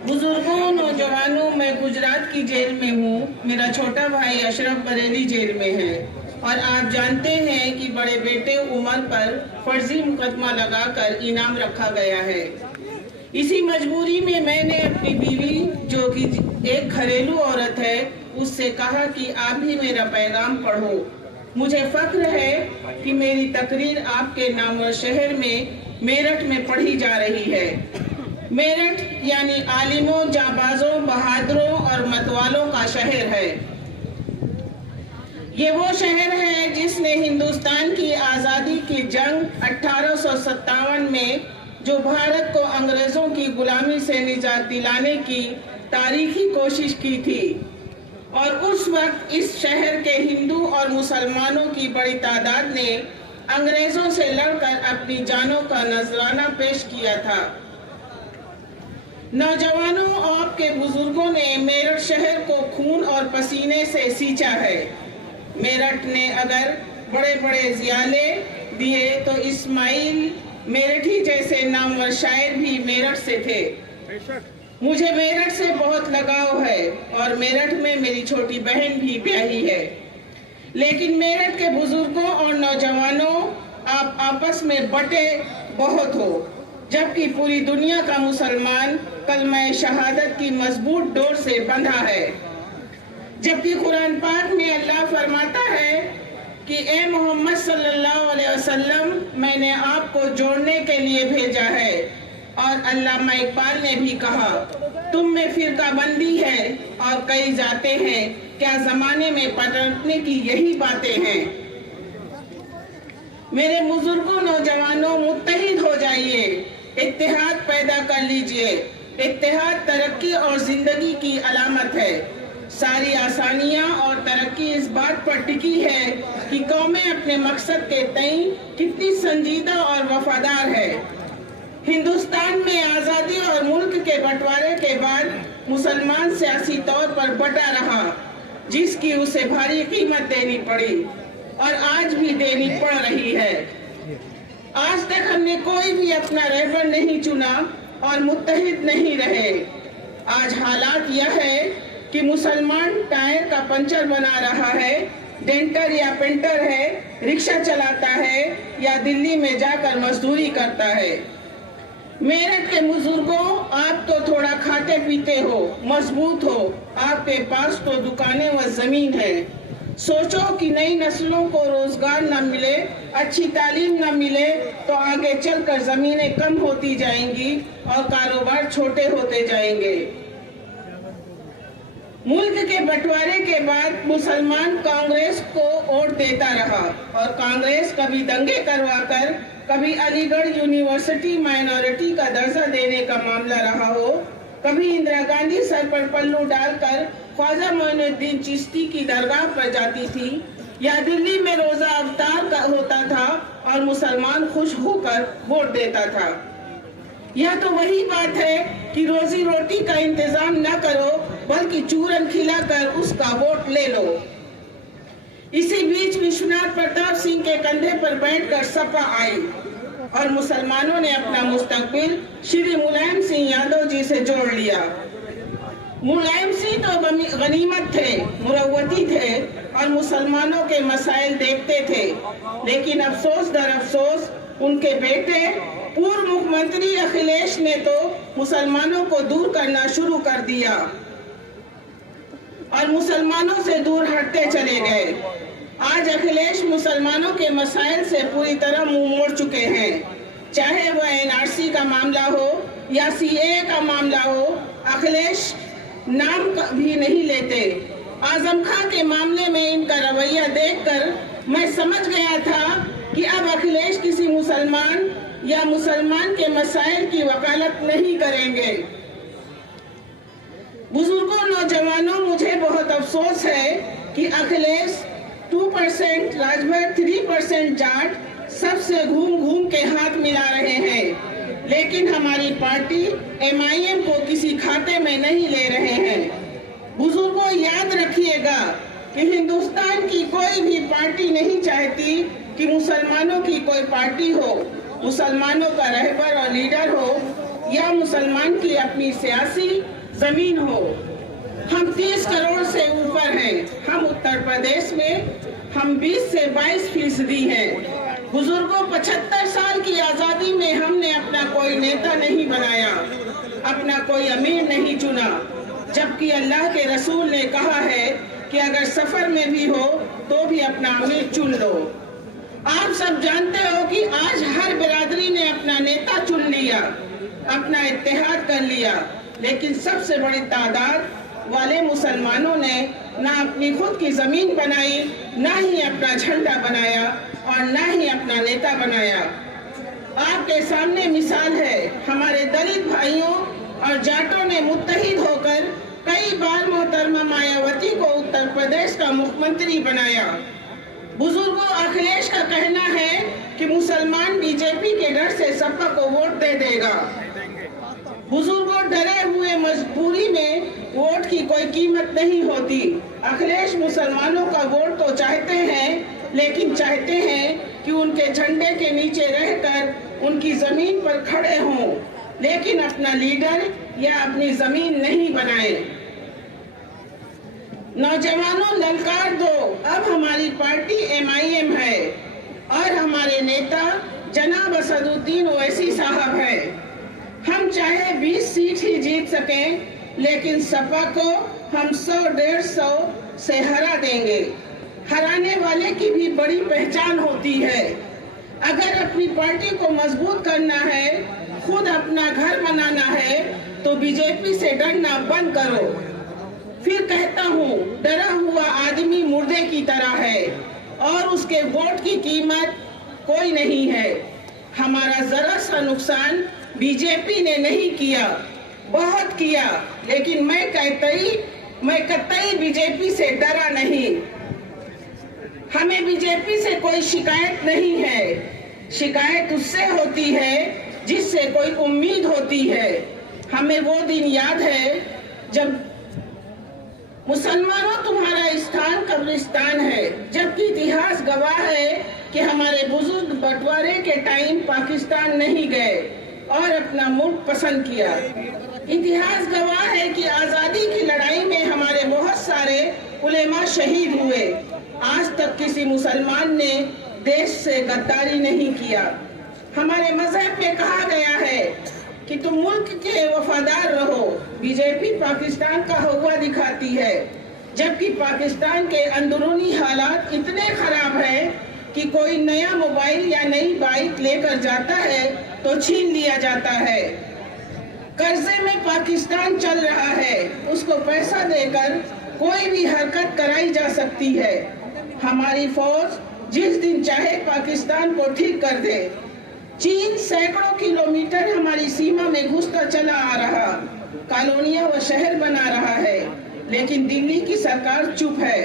बुजुर्गों, नौजवानों, मैं गुजरात की जेल में हूँ। मेरा छोटा भाई अशरफ बरेली जेल में है और आप जानते हैं कि बड़े बेटे उमर पर फर्जी मुकदमा लगाकर इनाम रखा गया है। इसी मजबूरी में मैंने अपनी बीवी, जो कि एक घरेलू औरत है, उससे कहा कि आप भी मेरा पैगाम पढ़ो। मुझे फख्र है कि मेरी तकरीर आपके नामवर शहर में मेरठ में पढ़ी जा रही है। मेरठ यानी आलिमों, जाबाजों, बहादुरों और मतवालों का शहर है। ये वो शहर है जिसने हिंदुस्तान की आज़ादी की जंग 1857 में जो भारत को अंग्रेजों की गुलामी से निजात दिलाने की तारीखी कोशिश की थी, और उस वक्त इस शहर के हिंदू और मुसलमानों की बड़ी तादाद ने अंग्रेजों से लड़कर अपनी जानों का नजराना पेश किया था। नौजवानों, आपके बुजुर्गों ने मेरठ शहर को खून और पसीने से सींचा है। मेरठ ने अगर बड़े बड़े जियाले दिए तो इस्माइल मेरठी जैसे नामवर शायर भी मेरठ से थे। मुझे मेरठ से बहुत लगाव है और मेरठ में मेरी छोटी बहन भी ब्याही है। लेकिन मेरठ के बुजुर्गों और नौजवानों, आप आपस में बटे बहुत हो, जबकि पूरी दुनिया का मुसलमान कलमा शहादत की मजबूत डोर से बंधा है। जबकि कुरान पाक में अल्लाह फरमाता है कि ए मोहम्मद सल्लल्लाहु अलैहि वसल्लम, मैंने आपको जोड़ने के लिए भेजा है। और अल्लामा इकबाल ने भी कहा, तुम में फिरका बंदी है और कई जाते हैं, क्या जमाने में पलटने की यही बातें हैं। मेरे बुजुर्गों, नौजवानों, मुत्तहिद हो जाइए, इत्तेहाद पैदा कर लीजिए। इत्तेहाद तरक्की और जिंदगी की अलामत है। सारी आसानियां और तरक्की इस बात पर टिकी है कि कौमें अपने मकसद के तई कितनी संजीदा और वफादार है। हिंदुस्तान में आज़ादी और मुल्क के बंटवारे के बाद मुसलमान सियासी तौर पर बटा रहा, जिसकी उसे भारी कीमत देनी पड़ी और आज भी देनी पड़ रही है। आज तक हमने कोई भी अपना रहबर नहीं चुना और मुत्तहिद नहीं रहे। आज हालात यह है कि मुसलमान टायर का पंचर बना रहा है, डेंटर या पेंटर है, रिक्शा चलाता है या दिल्ली में जाकर मजदूरी करता है। मेरठ के बुजुर्गों, आप तो थोड़ा खाते पीते हो, मजबूत हो, आपके पास तो दुकानें व जमीन है। सोचो कि नई नस्लों को रोजगार न मिले, अच्छी तालीम न मिले तो आगे चलकर जमीनें कम होती जाएंगी और कारोबार छोटे होते जाएंगे। मुल्क के बंटवारे के बाद मुसलमान कांग्रेस को वोट देता रहा और कांग्रेस कभी दंगे करवाकर, कभी अलीगढ़ यूनिवर्सिटी माइनॉरिटी का दर्जा देने का मामला रहा हो, कभी इंदिरा गांधी सर पर पल्लू डालकर ख्वाजा मोइनुद्दीन चिश्ती की दरगाह पर जाती थी, या दिल्ली में रोजा अवतार होता था और मुसलमान खुश होकर वोट देता था। यह तो वही बात है कि रोजी रोटी का इंतजाम न करो, बल्कि चूरन खिलाकर उसका वोट ले लो। इसी बीच विश्वनाथ प्रताप सिंह के कंधे पर बैठकर सपा आई और मुसलमानों ने अपना मुस्तकबिल श्री मुलायम सिंह यादव जी से जोड़ लिया। मुलायम सिंह तो गनीमत थे, मुरव्वती थे और मुसलमानों के मसाइल देखते थे, लेकिन अफसोस दर अफसोस उनके बेटे पूर्व मुख्यमंत्री अखिलेश ने तो मुसलमानों को दूर करना शुरू कर दिया और मुसलमानों से दूर हटते चले गए। आज अखिलेश मुसलमानों के मसाइल से पूरी तरह मुंह मोड़ चुके हैं। चाहे वह एनआरसी का मामला हो या सीए का मामला हो, अखिलेश नाम भी नहीं लेते। आजम खां के मामले में इनका रवैया देखकर मैं समझ गया था कि अब अखिलेश किसी मुसलमान या मुसलमान के मसाइल की वकालत नहीं करेंगे। बुजुर्गों, नौजवानों, मुझे बहुत अफसोस है कि अखिलेश 2% राजभर, 3% जाट सबसे घूम घूम के हाथ मिला रहे हैं, लेकिन हमारी पार्टी MIM को किसी खाते में नहीं ले रहे हैं। बुजुर्गों, याद रखिएगा कि हिंदुस्तान की कोई भी पार्टी नहीं चाहती कि मुसलमानों की कोई पार्टी हो, मुसलमानों का रहबर और लीडर हो, या मुसलमान की अपनी सियासी जमीन हो। हम 30 करोड़ से ऊपर हैं। हम उत्तर प्रदेश में हम 20 से 22% हैं। बुजुर्गों, 75 साल की आजादी में हमने अपना कोई नेता नहीं बनाया, अपना कोई अमीर नहीं चुना, जबकि अल्लाह के रसूल ने कहा है कि अगर सफर में भी हो तो भी अपना अमीर चुन लो। आप सब जानते हो कि आज हर बिरादरी ने अपना नेता चुन लिया, अपना इत्तेहाद कर लिया, लेकिन सबसे बड़ी तादाद वाले मुसलमानों ने ना अपनी खुद की जमीन बनाई, ना ही अपना झंडा बनाया और ना ही अपना नेता बनाया। आपके सामने मिसाल है, हमारे दलित भाइयों और जाटों ने मुत्तहिद होकर कई बार मोहतरमा मायावती को उत्तर प्रदेश का मुख्यमंत्री बनाया। बुजुर्गों, अखिलेश का कहना है कि मुसलमान बीजेपी के डर से सपा को वोट दे देगा। बुजुर्गों, डरे हुए मजबूरी में वोट की कोई कीमत नहीं होती। अखिलेश मुसलमानों का वोट तो चाहते हैं, लेकिन चाहते हैं कि उनके झंडे के नीचे रहकर उनकी जमीन पर खड़े हों, लेकिन अपना लीडर या अपनी जमीन नहीं बनाए। नौजवानों, ललकार दो, अब हमारी पार्टी MIM है और हमारे नेता जनाब असदुद्दीन ओवैसी साहब है। हम चाहे 20 सीट ही जीत सकें, लेकिन सपा को हम 100-150 से हरा देंगे। हराने वाले की भी बड़ी पहचान होती है। अगर अपनी पार्टी को मजबूत करना है, खुद अपना घर बनाना है, तो बीजेपी से डरना बंद करो। फिर कहता हूँ, डरा हुआ आदमी मुर्दे की तरह है और उसके वोट की कीमत कोई नहीं है। हमारा जरा सा नुकसान बीजेपी ने नहीं किया, बहुत किया, लेकिन मैं कतई बीजेपी से डरा नहीं। हमें बीजेपी से कोई शिकायत नहीं है। शिकायत उससे होती है जिससे कोई उम्मीद होती है। हमें वो दिन याद है जब मुसलमानों तुम्हारा स्थान कब्रिस्तान है, जबकि इतिहास गवाह है कि हमारे बुजुर्ग बंटवारे के टाइम पाकिस्तान नहीं गए और अपना मुल्क पसंद किया। इतिहास गवाह है कि आजादी की लड़ाई में हमारे बहुत सारे उलेमा शहीद हुए। आज तक किसी मुसलमान ने देश से गद्दारी नहीं किया। हमारे मजहब में कहा गया है कि तुम मुल्क के वफादार रहो। बीजेपी पाकिस्तान का हुआ दिखाती है, जबकि पाकिस्तान के अंदरूनी हालात इतने खराब हैं कि कोई नया मोबाइल या नई बाइक लेकर जाता है तो छीन लिया जाता है। कर्जे में पाकिस्तान चल रहा है, उसको पैसा देकर कोई भी हरकत कराई जा सकती है। हमारी फौज जिस दिन चाहे पाकिस्तान को ठीक कर दे। चीन सैकड़ों किलोमीटर हमारी सीमा में घुसता चला आ रहा, कॉलोनियां व शहर बना रहा है, लेकिन दिल्ली की सरकार चुप है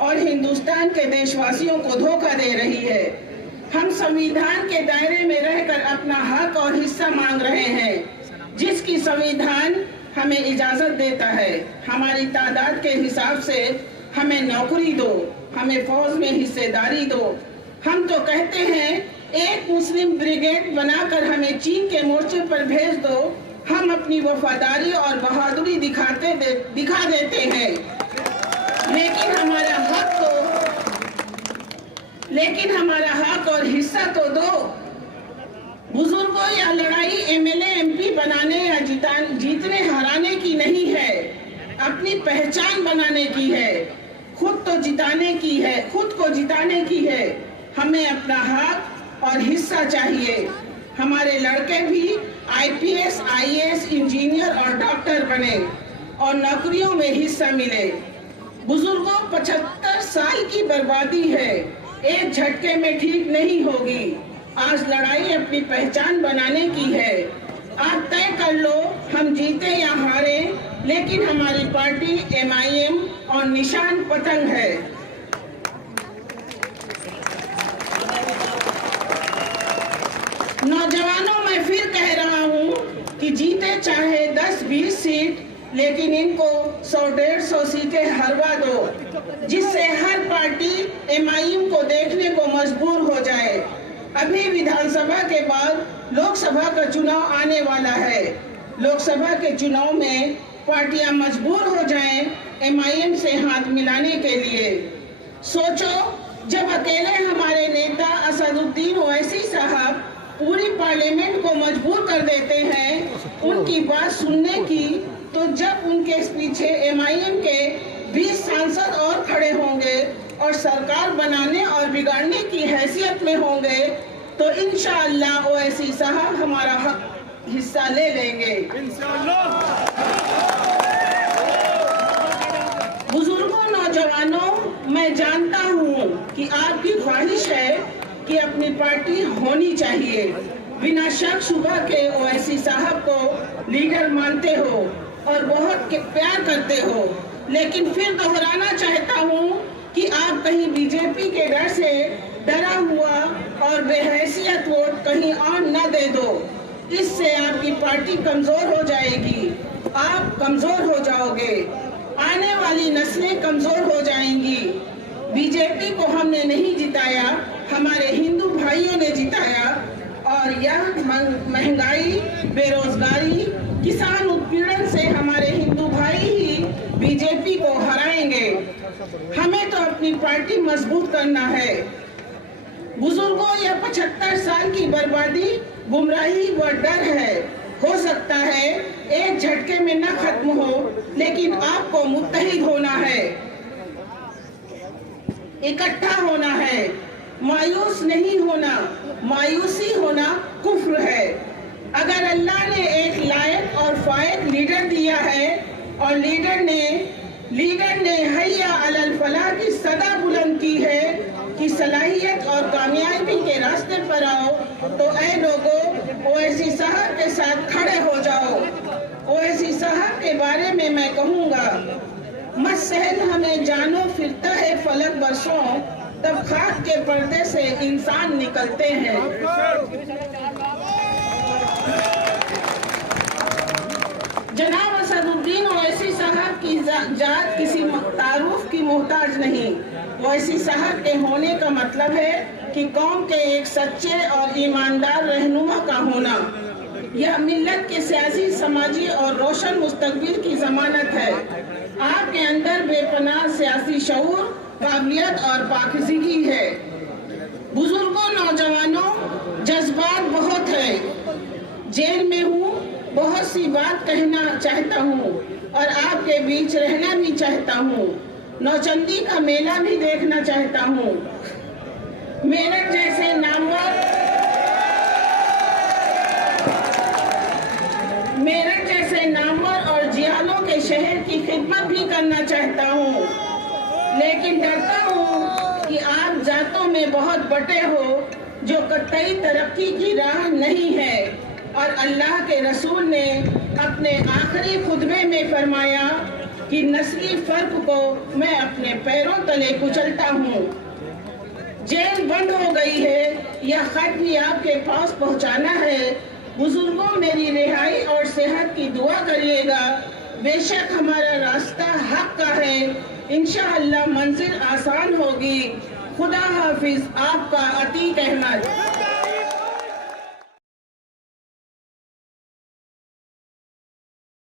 और हिंदुस्तान के देशवासियों को धोखा दे रही है। हम संविधान के दायरे में रहकर अपना हक और हिस्सा मांग रहे हैं, जिसकी संविधान हमें इजाजत देता है। हमारी तादाद के हिसाब से हमें नौकरी दो, हमें फौज में हिस्सेदारी दो। हम तो कहते हैं एक मुस्लिम ब्रिगेड बनाकर हमें चीन के मोर्चे पर भेज दो, हम अपनी वफादारी और बहादुरी दिखा देते हैं। लेकिन हमारा हक और हिस्सा तो दो। बुजुर्गों, यह लड़ाई MLA MP बनाने या जीतने हराने की नहीं है, अपनी पहचान बनाने की है, खुद को जिताने की है। हमें अपना हक और हिस्सा चाहिए। हमारे लड़के भी IPS, IAS, इंजीनियर और डॉक्टर बने और नौकरियों में हिस्सा मिले। बुजुर्गों, 75 साल की बर्बादी है, एक झटके में ठीक नहीं होगी। आज लड़ाई अपनी पहचान बनाने की है। आप तय कर लो, हम जीते या हारे, लेकिन हमारी पार्टी MIM और निशान पतंग है। नौजवानों, मैं फिर कह रहा हूँ कि जीते चाहे 10-20 सीट, लेकिन इनको 100-150 सीटें हरवा दो, जिससे हर पार्टी MIM को देखने को मजबूर हो जाए। अभी विधानसभा के बाद लोकसभा का चुनाव आने वाला है। लोकसभा के चुनाव में पार्टियां मजबूर हो जाएं MIM से हाथ मिलाने के लिए। सोचो, जब अकेले हमारे नेता असदुद्दीन ओवैसी साहब पूरी पार्लियामेंट को मजबूर कर देते हैं उनकी बात सुनने की, तो जब उनके पीछे MIM के 20 सांसद और खड़े होंगे और सरकार बनाने और बिगाड़ने की हैसियत में होंगे, तो इंशाअल्लाह ओवैसी साहब हमारा हिस्सा ले लेंगे। बुजुर्गों, नौजवानों, मैं जानता हूँ कि आपकी ख्वाहिश है कि अपनी पार्टी होनी चाहिए। बिना शक शुबा के ओवैसी साहब को लीडर मानते हो और बहुत प्यार करते हो, लेकिन फिर दोहराना चाहता हूँ कि आप कहीं बीजेपी के डर से डरा हुआ और बेहैसियत वोट कहीं और न दे दो। इससे आपकी पार्टी कमजोर हो जाएगी, आप कमजोर हो जाओगे, आने वाली नस्लें कमजोर हो जाएंगी। बीजेपी को हमने नहीं जिताया, हमारे हिंदू भाइयों ने जिताया, और यह महंगाई, बेरोजगारी, किसान उत्पीड़न से हमारे हिंदू भाई ही बीजेपी को हराएंगे। हमें तो अपनी पार्टी मजबूत करना है। बुजुर्गों, यह 75 साल की बर्बादी, गुमराही व डर है। हो सकता है एक झटके में न खत्म हो, लेकिन आपको मुत्तहिद होना है, इकट्ठा होना है, मायूस नहीं होना। मायूसी होना कुफ्र है। अगर अल्लाह ने एक लायक और फायक लीडर दिया है और लीडर ने हैया अलल फलाह की सदा बुलंद की है कि सलाहियत और कामयाबी के रास्ते पर आओ, तो ऐ लोगों, ओवैसी साहब के साथ खड़े हो जाओ। ओवैसी साहब के बारे में मैं कहूँगा, मसहल हमें जानो फिरता है फलक बरसों, तब खाक के पर्दे से इंसान निकलते हैं। जनाब असदुद्दीन ओवैसी साहब की जात किसी तारुफ की मोहताज नहीं। ओवैसी साहब के होने का मतलब है कि कौम के एक सच्चे और ईमानदार रहनुमा का होना। यह मिल्लत के सियासी, समाजी और रोशन मुस्तकबिल की जमानत है। आपके अंदर बेपनाह सियासी शऊर, काबिलियत और पाकिज़गी है। बुजुर्गों, नौजवानों, जज्बात बहुत है। जेल में हूँ, बहुत सी बात कहना चाहता हूँ और आपके बीच रहना भी चाहता हूँ। नौचंदी का मेला भी देखना चाहता हूँ। मेरठ जैसे नामवर और जियालों के शहर की खिदमत भी करना चाहता हूँ, लेकिन डरता हूँ कि आप जातों में बहुत बटे हो, जो कतई तरक्की की राह नहीं है। और अल्लाह के रसूल ने अपने आखिरी खुतबे में फरमाया कि नस्ली फर्क को मैं अपने पैरों तले कुचलता हूँ। जेल बंद हो गई है, यह खत भी आपके पास पहुँचाना है। बुजुर्गों, मेरी रिहाई और सेहत की दुआ करिएगा। बेशक हमारा रास्ता हक का है, इंशाअल्लाह मंजिल आसान होगी। खुदा हाफिज, आपका अतीक अहमद।